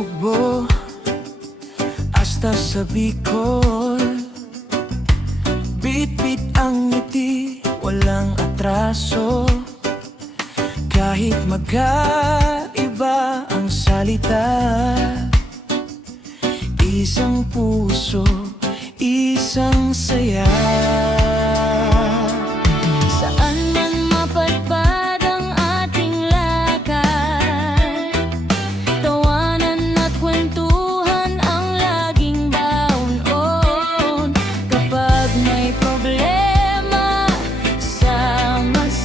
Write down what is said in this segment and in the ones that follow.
Sugbo hasta sa Bicol, bit-bit ang ngiti, walang atraso. Kahit magkaiba ang salita, isang puso, isang saya. Saan man mapadpad ang ating lakad, tawanan at kwentuhan ang laging baon-on. Kapag may problema, sama-sama,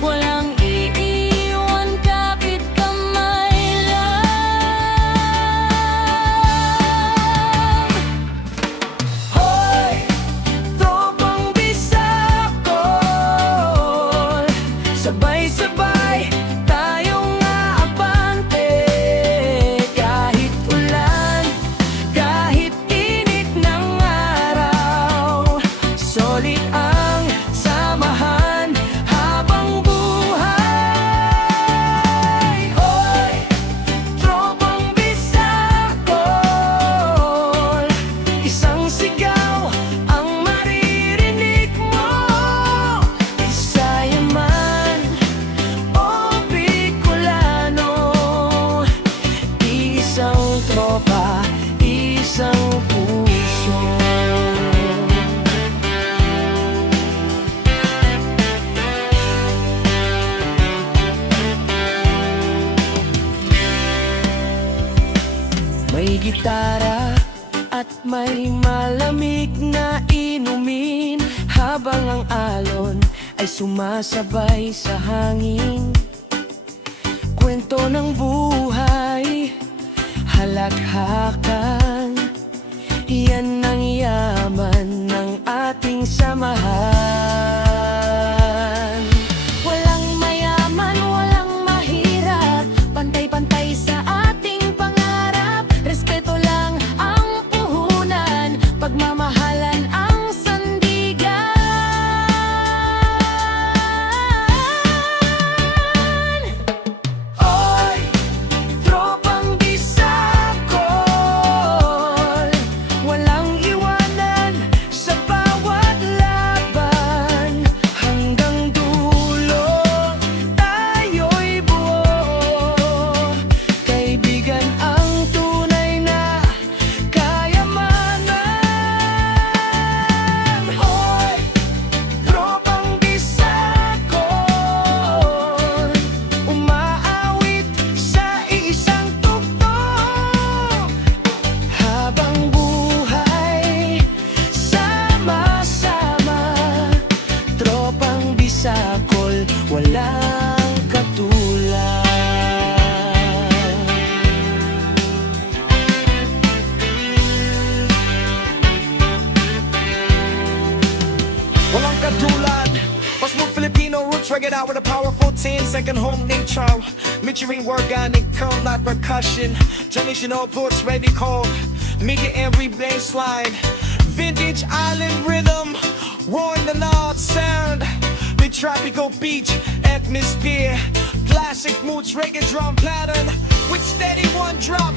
walang iiwan, kapit kamay lang. Hoy, tropang Bisacol, sabay-sabay tayong aabante. Kahit ulan, kahit init ng araw, solid ang samahan habang buhay. Hoy, tropang Bisacol, isang sigaw ang maririnig mo. Bisaya man o Bicolano, isang tropa, isang puso. May gitara at may malamig na inumin, habang ang alon ay sumasabay sa hangin. Kwento ng buhay, halakhakan, yan ang yaman ng ating samahan. Walang mayaman, walang mahirap, pantay-pantay sa ating pangarap. Respeto lang ang puhunan, pagmamahalan ang sandigan. Oy, tropang Bisacol, walang iwanan sa bawat laban. Hanggang dulo tayo'y buo, kaibigan ang tunay na kayamanan. Hoy, tropang Bisacol, umaawit sa iisang tugtog. Habang buhay, sama-sama, tropang Bisacol, walang katulad. Walang katulad, Pasmooth Filipino roots, reggae out with a powerful 10 second home nature. Mixturing organic, curl, not percussion. Traditional roots, ready cold. Mickey every baseline. Vintage island rhythm, roaring the north sound. The tropical beach atmosphere. Classic moods, reggae drum pattern. With steady one drop,